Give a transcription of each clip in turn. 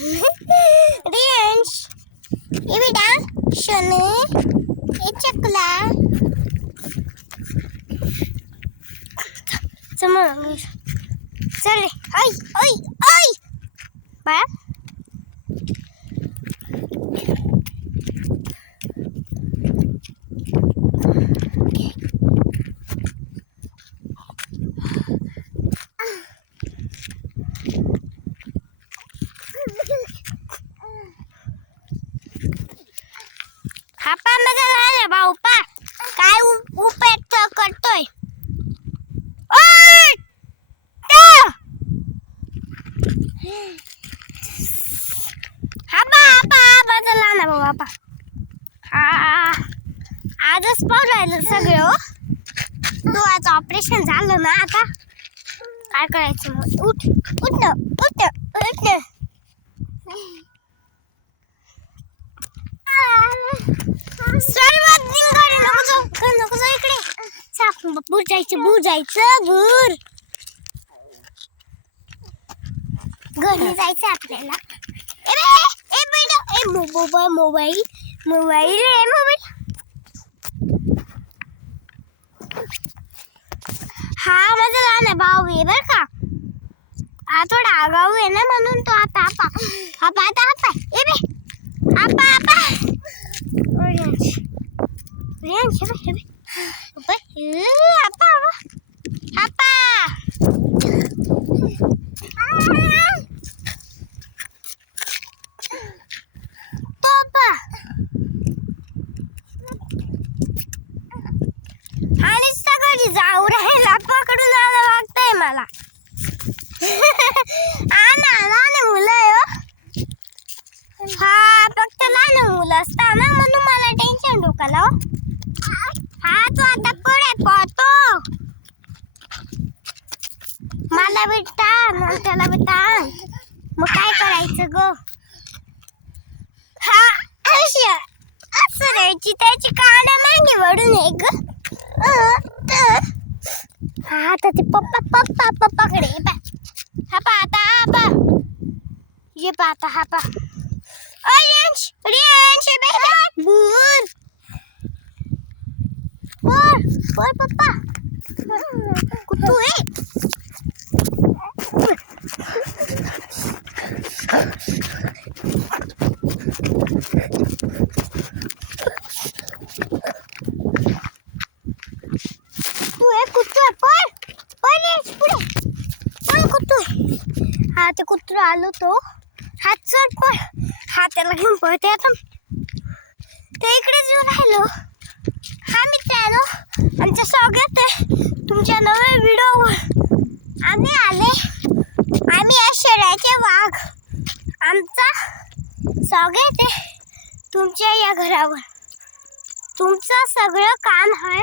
रियांश ये बेटा शने ये चकला समोर चल रे ओय ओय ओय बाळा हा पा माझा झाला भाऊ पा काय उपयोग करतोय ओय हा पा माझा लहान भाऊ हा पा हा आजच पाहून राहिलं सगळं डोळ्याचं ऑपरेशन झालं ना आता काय करायचं मग उठ उठ ना उठ उठ ना सर्वात निघाले नको जाऊ इकडे साप भूर जायचं भूर घरी जायचं आपल्याला ए बेटा ए मोबाईल हा माझा लहान भाऊ आहे बर का हा थोडा आगाऊ आहे ना म्हणून तो आता आपा ए बे आपा रियांश आपा आणि सगळी जाऊ राहिला पकडून आला वाटतंय मला लहान मुलं आहे हा फक्त लहान मुलं असताना म्हणून मला टेन्शन डोकाला हा तू आता पुढे पळतो मला भेटा मग त्याला भेटा मग काय करायचं ग हा असं राहायची त्याची काना मागे वडून आहे ग हा आता ते पप्पाकडे हा पा आता ये पा आता हा पा रियांश बेटा बोल पप्पा कुठू आहे हा ते कुत्रा आलो तो हात चढ पण हा त्याला घेऊन पळते आता ते इकडेच येऊन राहिलो हा मित्रांनो आमच्या स्वागत आहे तुमच्या नव्या व्हिडिओवर आम्ही शहराचे वाघ आमचा स्वागत आहे तुमच्या या घरावर तुमचं सगळं काम आहे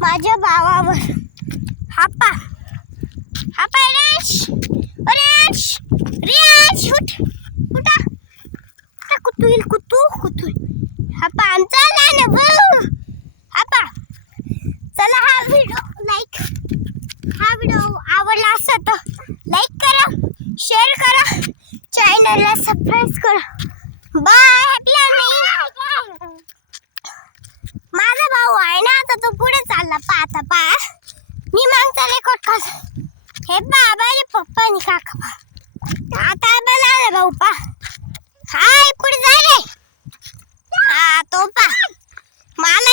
माझ्या भावावर हापा रियांश उठा कुतू हापा आमचा लहान भाऊ हापा चला हा व्हिडिओ आवडला असेल तर लाईक करा शेअर करा चॅनलला सबस्क्राईब करा बाय हॅपी माझा भाऊ आहे ना आता तो पुढे चालला पा मी मागचा रेकॉर्ड कर हे बाबाचे पप्पा आणि काका आता बनाना भाऊ पा हाय पुढे जा रे हा तो पा मला